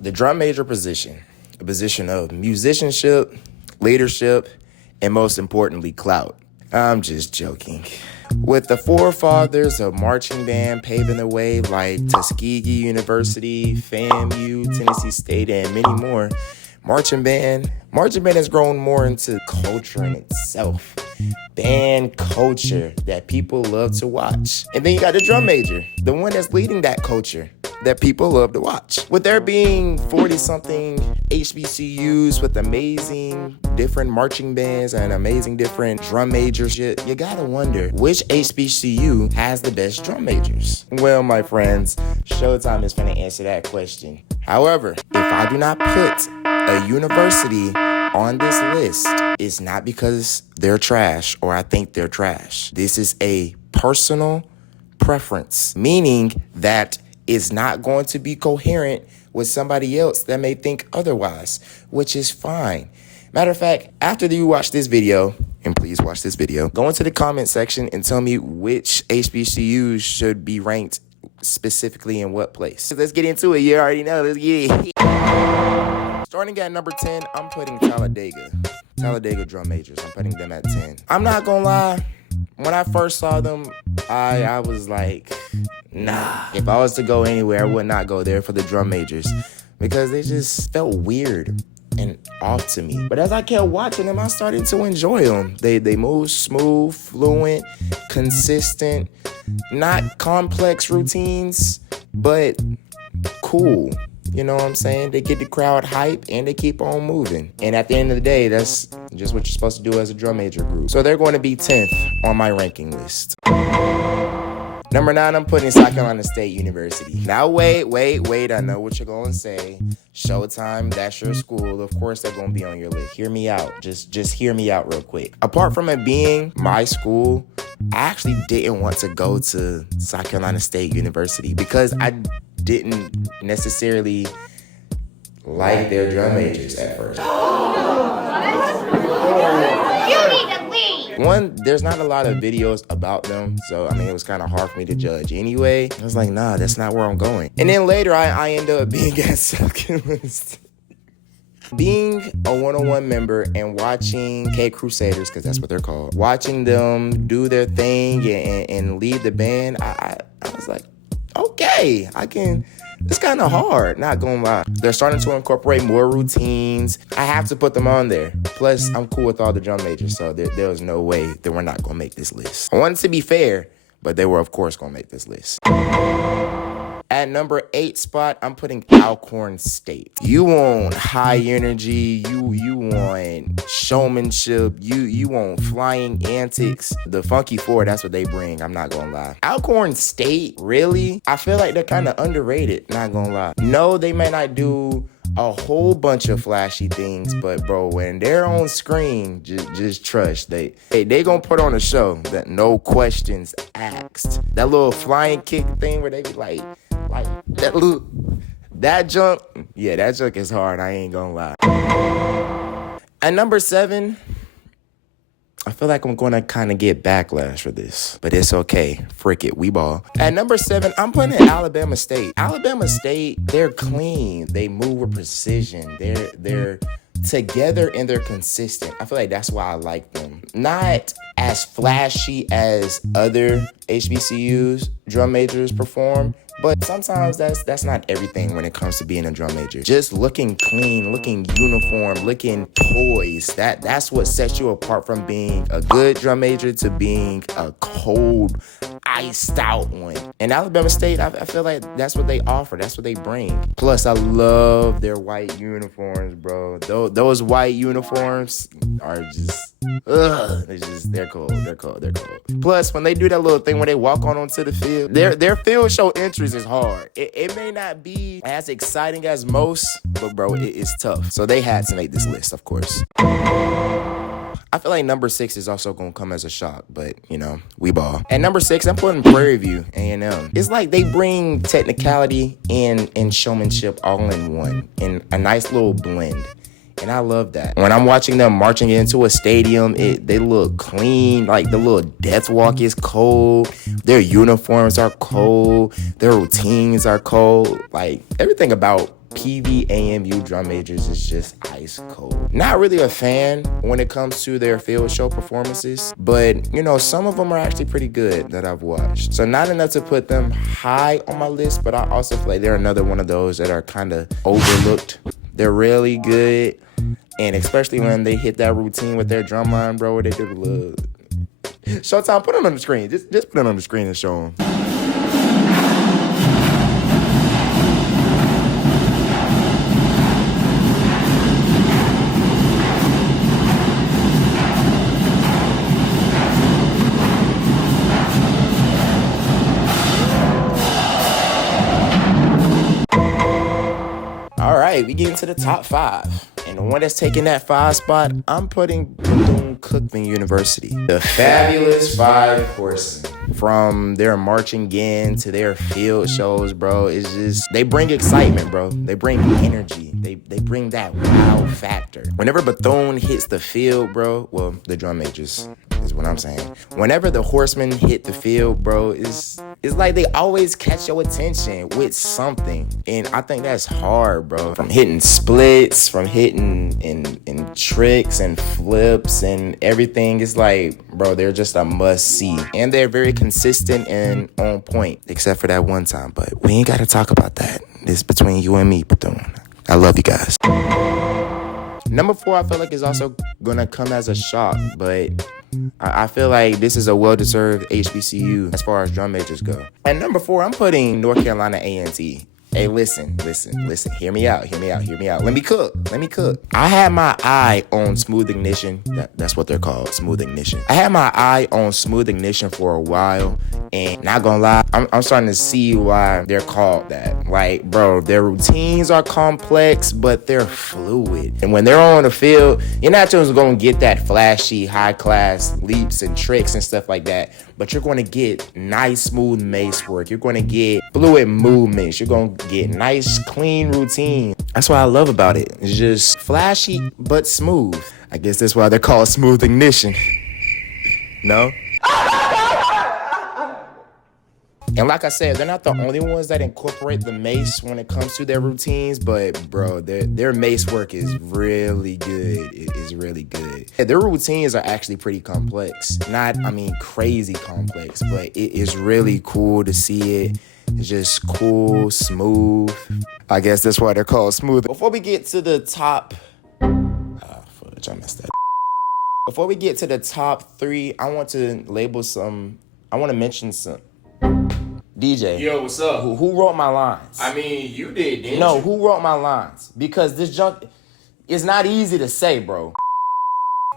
The drum major position, a position of musicianship, leadership, and most importantly, clout. I'm just joking. With the forefathers of marching band paving the way like Tuskegee University, FAMU, Tennessee State, and many more, marching band has grown more into culture in itself. Band culture that people love to watch. And then you got the drum major, the one that's leading that culture that people love to watch. With there being 40-something HBCUs with amazing different marching bands and amazing different drum majors, you gotta wonder which HBCU has the best drum majors. Well, my friends, Showtime is finna answer that question. However, if I do not put a university on this list, it's not because they're trash or I think they're trash. This is a personal preference, meaning that it's not going to be coherent with somebody else that may think otherwise, which is fine. Matter of fact, after you watch this video, and please watch this video, go into the comment section and tell me which HBCUs should be ranked specifically in what place. Let's get into it. You already know. Let's get it. Starting at number 10, I'm putting Talladega. Talladega drum majors. I'm putting them at 10. I'm not gonna lie. When I first saw them, I was like, nah. If I was to go anywhere, I would not go there for the drum majors because they just felt weird and off to me. But as I kept watching them, I started to enjoy them. They move smooth, fluent, consistent, not complex routines, but cool. You know what I'm saying? They get the crowd hype and they keep on moving. And at the end of the day, that's just what you're supposed to do as a drum major group. So they're going to be 10th on my ranking list. Number 9, I'm putting South Carolina State University. Now, wait. I know what you're going to say. Showtime, that's your school. Of course, they're going to be on your list. Hear me out. Just hear me out real quick. Apart from it being my school, I actually didn't want to go to South Carolina State University because I didn't necessarily like their drum majors at first. You need to leave. One, there's not a lot of videos about them, so I mean, it was kind of hard for me to judge anyway. I was like, nah, that's not where I'm going. And then later, I end up being at South Carolina State. Being a 101 member and watching K Crusaders, because that's what they're called, watching them do their thing and lead the band, I was like, okay, it's kind of hard, not gonna lie. They're starting to incorporate more routines. I have to put them on there. Plus, I'm cool with all the drum majors, so there was no way that we're not gonna make this list. I wanted to be fair, but they were, of course, gonna make this list. At number 8 spot, I'm putting Alcorn State. You want high energy, you want showmanship, you want flying antics. The Funky Four, that's what they bring, I'm not gonna lie. Alcorn State, really? I feel like they're kind of underrated, not gonna lie. No, they may not do a whole bunch of flashy things, but bro, when they're on screen, just trust. They gonna put on a show that no questions asked. That little flying kick thing where they be like that jump, yeah, that jump is hard, I ain't gonna lie. At number 7, I feel like I'm gonna kind of get backlash for this, but it's okay. Frick it, we ball. At number 7, I'm putting in Alabama State. Alabama State, they're clean. They move with precision. They're together and they're consistent. I feel like that's why I like them. Not as flashy as other HBCUs drum majors perform, but sometimes that's not everything when it comes to being a drum major. Just looking clean, looking uniform, looking poised. That's what sets you apart from being a good drum major to being a cold, iced out one. And Alabama State, I feel like that's what they offer. That's what they bring. Plus, I love their white uniforms, bro. Those white uniforms are just, they're cold. Plus, when they do that little thing when they walk onto the field, their field show entries is hard. It may not be as exciting as most, but bro, it's tough. So they had to make this list, of course. I feel like number 6 is also going to come as a shock, but, you know, we ball. At number 6, I'm putting Prairie View, A&M. It's like they bring technicality and showmanship all in one, in a nice little blend. And I love that. When I'm watching them marching into a stadium, they look clean. Like, the little death walk is cold. Their uniforms are cold. Their routines are cold. Like, everything about PVAMU drum majors is just ice cold. Not really a fan when it comes to their field show performances, but you know, some of them are actually pretty good that I've watched. So not enough to put them high on my list, but I also feel like they're another one of those that are kind of overlooked. They're really good, and especially when they hit that routine with their drum line, bro, where they do the little... Showtime, put them on the screen. Just put them on the screen and show them. All right, we get into the top 5. And the one that's taking that 5 spot, I'm putting Bethune-Cookman University. The fabulous 5 horsemen. From their marching in to their field shows, bro, it's just, they bring excitement, bro. They bring energy. They bring that wow factor. Whenever Bethune hits the field, bro, well, the drum majors is what I'm saying. Whenever the horsemen hit the field, bro, it's like they always catch your attention with something. And I think that's hard, bro. From hitting splits, from hitting in tricks and flips and everything. It's like, bro, they're just a must-see. And they're very consistent and on point, except for that one time. But we ain't got to talk about that. It's between you and me, Bethune. I love you guys. Number 4, I feel like is also going to come as a shock, but I feel like this is a well-deserved HBCU as far as drum majors go. At number 4, I'm putting North Carolina A&T. Hey, listen. Hear me out. Let me cook. I had my eye on Smooth Ignition. That's what they're called, Smooth Ignition. I had my eye on Smooth Ignition for a while, and not gonna lie, I'm starting to see why they're called that. Like, bro, their routines are complex, but they're fluid. And when they're on the field, you're not just gonna get that flashy, high-class leaps and tricks and stuff like that, but you're gonna get nice, smooth mace work. You're gonna get fluid movements. You're gonna get nice, clean routine. That's what I love about it. It's just flashy, but smooth. I guess that's why they're called Smooth Ignition. No? And like I said, they're not the only ones that incorporate the mace when it comes to their routines, but bro, their mace work is really good. It is really good. Their routines are actually pretty complex. Not, crazy complex, but it is really cool to see it. It's just cool, smooth. I guess that's why they're called smooth. Before we get to the top... fudge, I messed that. Before we get to the top 3, I want to mention some... DJ. Yo, what's up? Who wrote my lines? You did, didn't you? No, who wrote my lines? Because this junk is not easy to say, bro.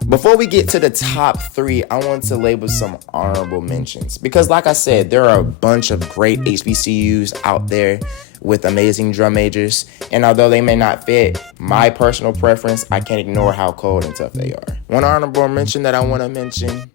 Before we get to the top 3, I want to label some honorable mentions. Because like I said, there are a bunch of great HBCUs out there with amazing drum majors. And although they may not fit my personal preference, I can't ignore how cold and tough they are. One honorable mention that I want to mention.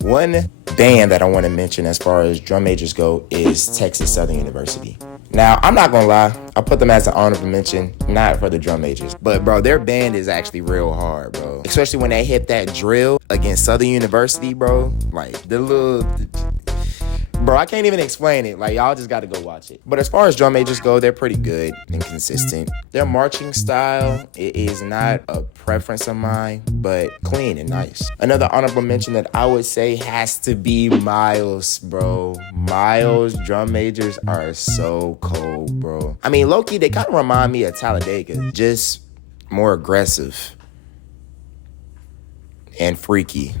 One band that I want to mention as far as drum majors go is Texas Southern University. Now, I'm not gonna lie, I put them as an honorable mention, not for the drum majors. But bro, their band is actually real hard, bro. Especially when they hit that drill against Southern University, bro. Like, bro, I can't even explain it. Like, y'all just gotta go watch it. But as far as drum majors go, they're pretty good and consistent. Their marching style, it is not a preference of mine, but clean and nice. Another honorable mention that I would say has to be Miles, bro. Miles drum majors are so cold, bro. Low-key, they kind of remind me of Talladega, just more aggressive and freaky.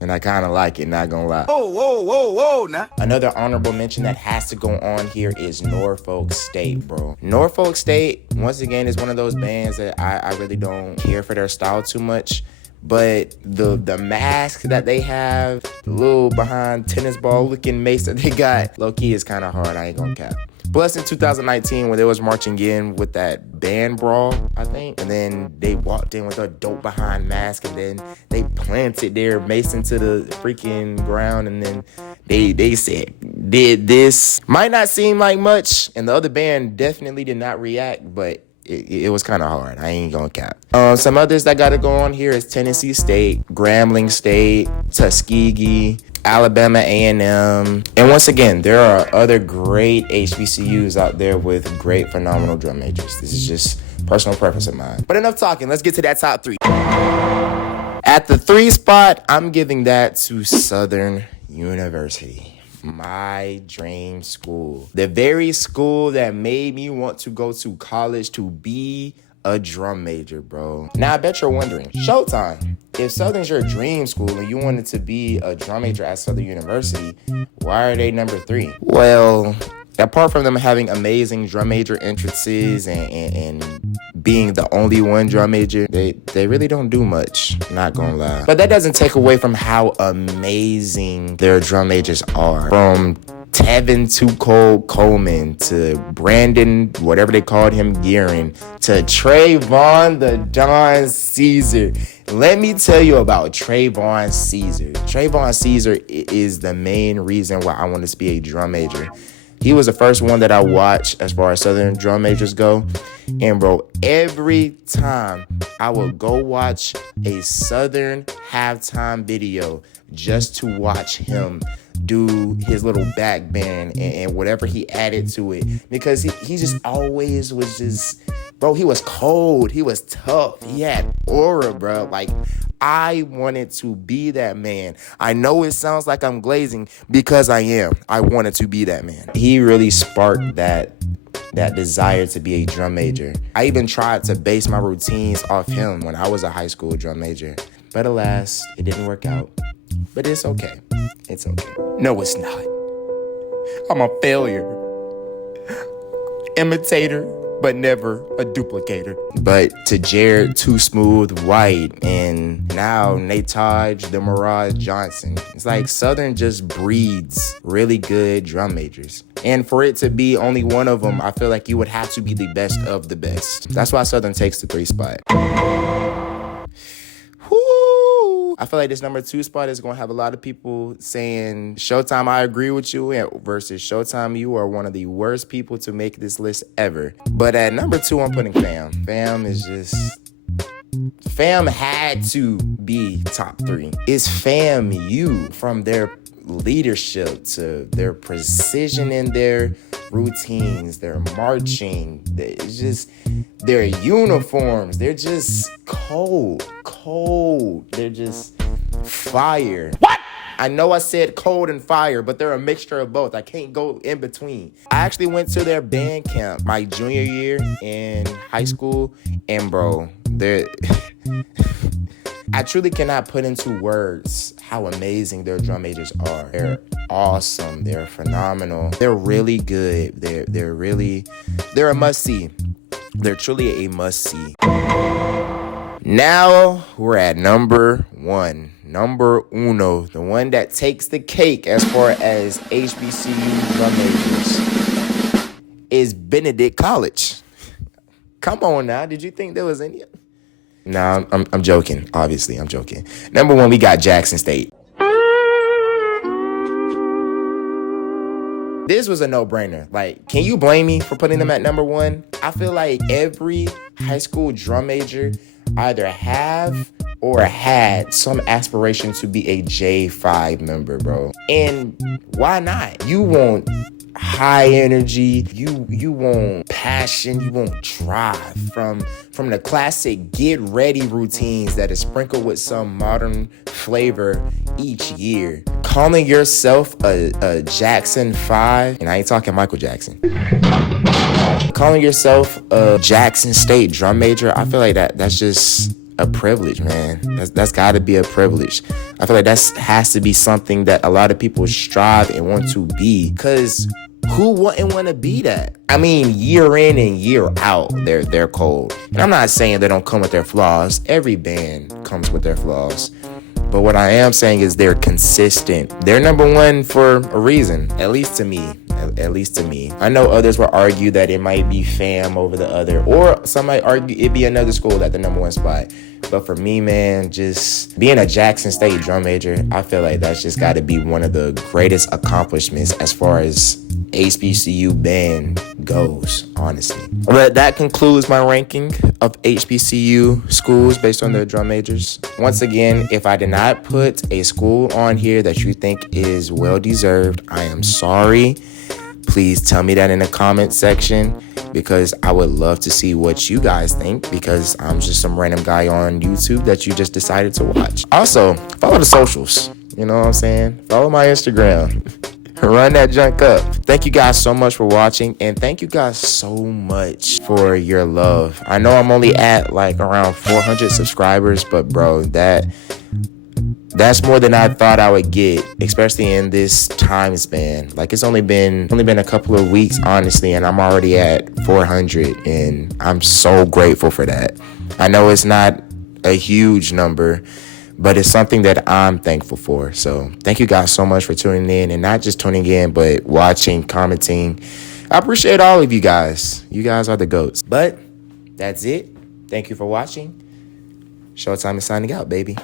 And I kind of like it, not gonna lie. Whoa, now. Another honorable mention that has to go on here is Norfolk State, bro. Norfolk State, once again, is one of those bands that I really don't care for their style too much. But the mask that they have, the little behind tennis ball looking mace that they got, low-key is kind of hard, I ain't gonna cap. Plus, in 2019, when they was marching in with that band brawl, I think, and then they walked in with a dope behind mask, and then they planted their mace into the freaking ground, and then they said, did this. Might not seem like much, and the other band definitely did not react, but it was kind of hard. I ain't gonna cap. Some others that gotta go on here is Tennessee State, Grambling State, Tuskegee, Alabama A&M. And once again, there are other great HBCUs out there with great, phenomenal drum majors. This is just personal preference of mine. But enough talking. Let's get to that top 3. At the 3 spot, I'm giving that to Southern University. My dream school. The very school that made me want to go to college to be a drum major, bro. Now, I bet you're wondering, Showtime, if Southern's your dream school and you wanted to be a drum major at Southern University, why are they number 3? Well, apart from them having amazing drum major entrances and being the only one drum major, they really don't do much, not gonna lie. But that doesn't take away from how amazing their drum majors are. From Tevin Too Cold Coleman to Brandon, whatever they called him, Gearing, to Trayvon the Don Caesar. Let me tell you about Trayvon Caesar. Trayvon Caesar is the main reason why I wanted to be a drum major. He was the first one that I watched as far as Southern drum majors go. And bro, every time I would go watch a Southern halftime video just to watch him do his little back bend and whatever he added to it, because he just always was just, bro, he was cold, he was tough, he had aura, bro. Like, I wanted to be that man. I know it sounds like I'm glazing, because I am. I wanted to be that man. He really sparked that desire to be a drum major. I even tried to base my routines off him when I was a high school drum major, but alas, it didn't work out. But it's okay. It's okay. No, it's not. I'm a failure. Imitator, but never a duplicator. But to Jared Too Smooth White and now Nataj the Mirage Johnson, it's like Southern just breeds really good drum majors. And for it to be only one of them, I feel like you would have to be the best of the best. That's why Southern takes the 3 spot. I feel like this number 2 spot is going to have a lot of people saying, Showtime, I agree with you, versus Showtime, you are one of the worst people to make this list ever. But at number 2, I'm putting Fam. Fam had to be top 3. It's FAMU, from their leadership to their precision in their routines, their marching, it's just their uniforms. They're just cold. They're just fire. What? I know I said cold and fire, but they're a mixture of both. I can't go in between. I actually went to their band camp my junior year in high school, and bro, I truly cannot put into words how amazing their drum majors are. They're awesome. They're phenomenal. They're really good. They're a must-see. They're truly a must-see. Now we're at number 1. Number uno. The one that takes the cake as far as HBCU drum majors is Benedict College. Come on now. Did you think there was any? No, I'm joking. Obviously, I'm joking. Number 1, we got Jackson State. This was a no-brainer. Like, can you blame me for putting them at number 1? I feel like every high school drum major either have or had some aspiration to be a J5 member, bro. And why not? You want high energy, you want passion, you want drive from the classic get ready routines that is sprinkled with some modern flavor each year. Calling yourself a Jackson 5, and I ain't talking Michael Jackson. Calling yourself a Jackson State drum major, I feel like that's just a privilege, man. That's got to be a privilege. I feel like that has to be something that a lot of people strive and want to be, because who wouldn't want to be that? I mean, year in and year out, they're cold. And I'm not saying they don't come with their flaws. Every band comes with their flaws. But what I am saying is they're consistent. They're number 1 for a reason, at least to me. At least to me. I know others will argue that it might be Fam over the other, or some might argue it be another school at the number 1 spot. But for me, man, just being a Jackson State drum major, I feel like that's just got to be one of the greatest accomplishments as far as HBCU band goes, honestly. But that concludes my ranking of HBCU schools based on their drum majors. Once again, if I did not put a school on here that you think is well-deserved, I am sorry. Please tell me that in the comment section, because I would love to see what you guys think, because I'm just some random guy on YouTube that you just decided to watch. Also, follow the socials. You know what I'm saying? Follow my Instagram. Run that junk up. Thank you guys so much for watching, and thank you guys so much for your love. I know I'm only at like around 400 subscribers, but bro, that's more than I thought I would get, especially in this time span. Like, it's only been a couple of weeks, honestly, and I'm already at 400, and I'm so grateful for that. I know it's not a huge number, but it's something that I'm thankful for. So thank you guys so much for tuning in, and not just tuning in, but watching, commenting. I appreciate all of you guys. You guys are the GOATs. But that's it. Thank you for watching. Showtime is signing out, baby.